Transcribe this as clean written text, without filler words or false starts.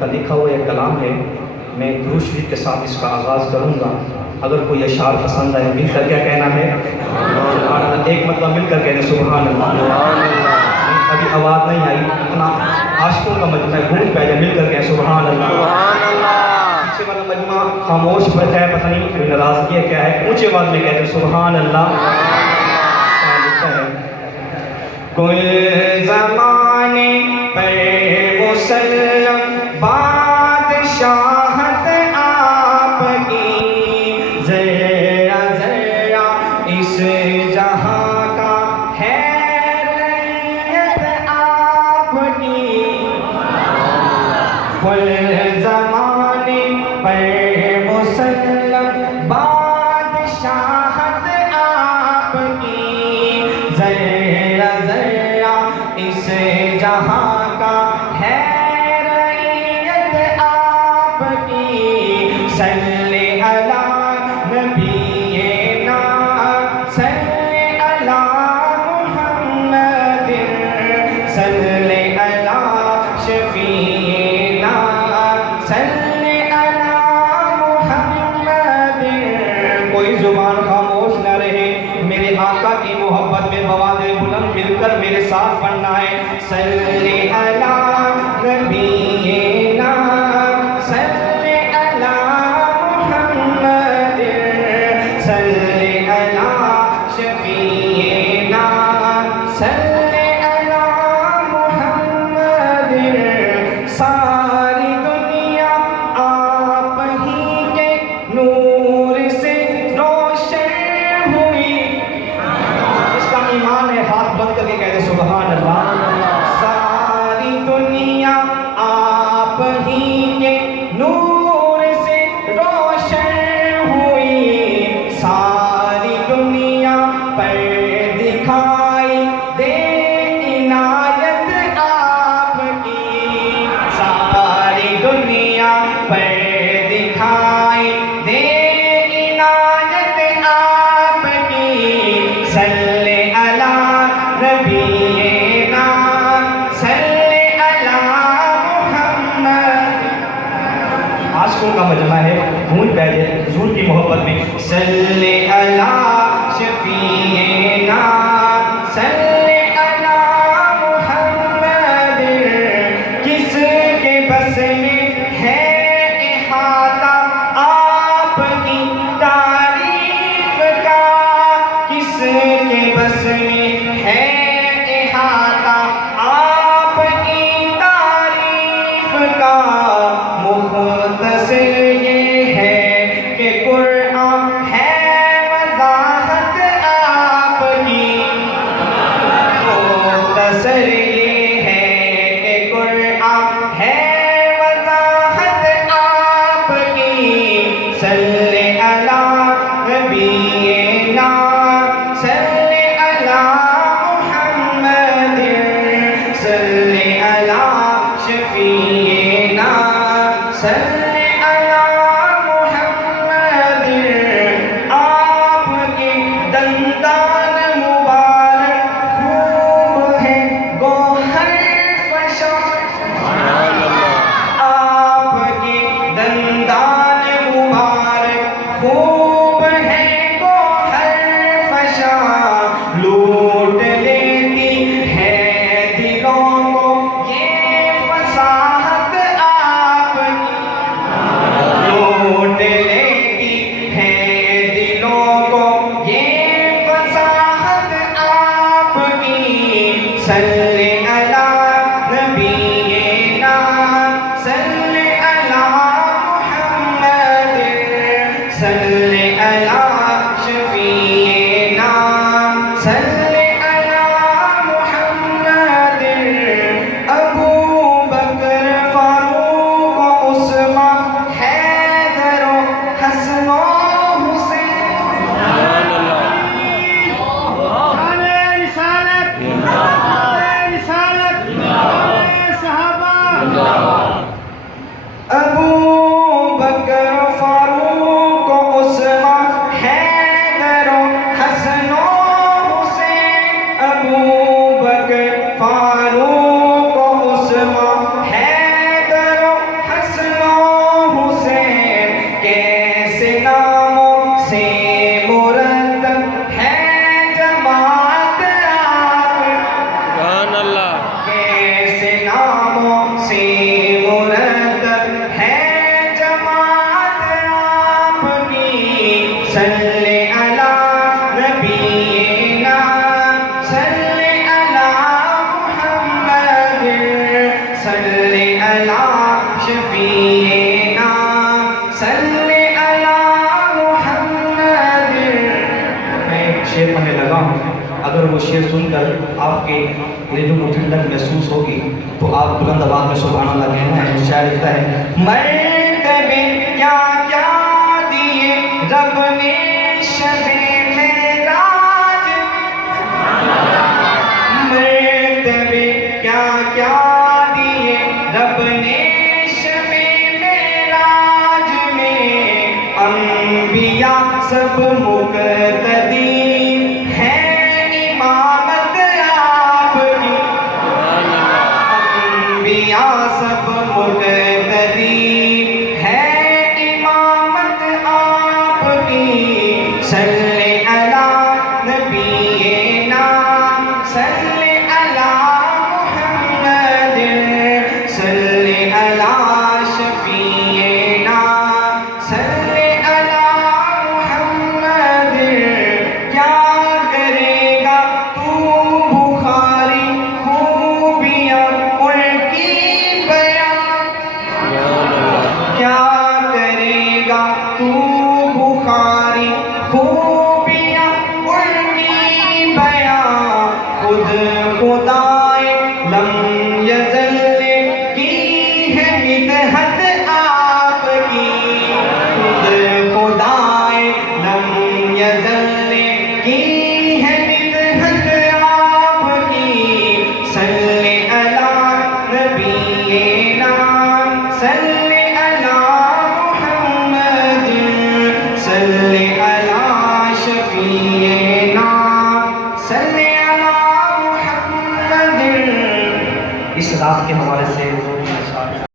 کا لکھا ہوا ایک کلام ہے. میں درود شریف کے ساتھ اس کا آغاز کروں گا. اگر کوئی اشعار پسند آئے مل کر کیا کہنا ہے؟ سبحان اللہ. ایک مرتبہ مل کر کہنے سبحان اللہ. ابھی آواز نہیں آئی. اتنا عاشقوں کا مجمع گونج پہ جائے, مل کر کہیں سبحان اللہ. پیچھے والا مجمع خاموش بیٹھا ہے, پتہ نہیں کوئی ناراضگی ہے کیا ہے. اونچی آواز میں کہتے ہیں سبحان اللہ. لکھتا ہے کل زمانے پر مسلم بادشاہت آپ کی, ذرا ذرا اس جہاں کا حیرت آپ کی. کل زمانے پر مسلم بادشاہت آپ کی, ذرا ذرا اس جہاں کا حیرت آپ کی. صلی علی نبینا صلی علی محمد صلی علی شفیعنا صلی علی محمد. کوئی زبان خاموش نہ رہے, میرے آقا کی محبت میں بوادر بلند مل کر میرے ساتھ پڑھنا ہے. صلی علی نبینا صلی علی محمد صلی علی شفیعنا صلی علی محمد. ساری دنیا آپ ہی کے نور سے روشن ہوئی. اس کا ایمان ہے, ہاتھ بند کر کے کہتے سبحان اللہ. ساری دنیا آپ ہی کے نور سے روشن ہوئی. ساری دنیا پر دکھائی دے عنایت آپ کی. ساری دنیا پر دکھائی دے عنایت آپ کی. صلی علی نبینا صلی علی محمد. عاشقوں کا مجمع ہے, گونج بیٹھے حضور کی محبت میں. صلی علی شفیعنا صلی علی محمد. کس کے بس میں ہے احاطہ آپ کی تعریف کا, کس کے بس میں ہے احاطہ آپ کی تعریف کا. مختصر یہ ہے کہ قرآن ہے وضاحت آپ کی. مختصر یہ ہے کہ قرآن ہے وضاحت آپ کی. صلی علی نبینا صلی علی محمد صلی علی شفیعنا صلی علی محمد. آپ کے دندان مبارک خوب ہے گوہر فشاں. آپ کے دندان مبارک خوب ہے گوہر فشاں. لوٹ لیتی ہے دلوں کو یہ فصاحت آپ کی. کر آپ کے دلوں کو ٹھنڈک محسوس ہوگی تو آپ بلند آواز میں سبحان اللہ کہنا ہے. شاعر لکھتا ہے مرتبے کیا کیا دیے رب نے شب معراج، مرتبے کیا کیا دیے رب نے شب معراج میں، انبیاء سب مقتدی ہیں امامت آپ کی، انبیاء سب مقتدی ہیں امامت آپ کی. صلی علی نبینا صلی علی محمد صلی علی شفیعنا صلی علی محمد. کیا کرے گا تو بخاری خوبیاں ان کی بیان، کیا کرے گا تو بخاری خوبیاں ان کی بیان. خود خدائے لم یزل کی ہے مدحت آپ کی، خود خدائے لم یزل کی ہے مدحت آپ کی. صلی علی نبینا صلی علی محمد صلی علی شفیعنا صلی علی محمد. اس رات کے حوالے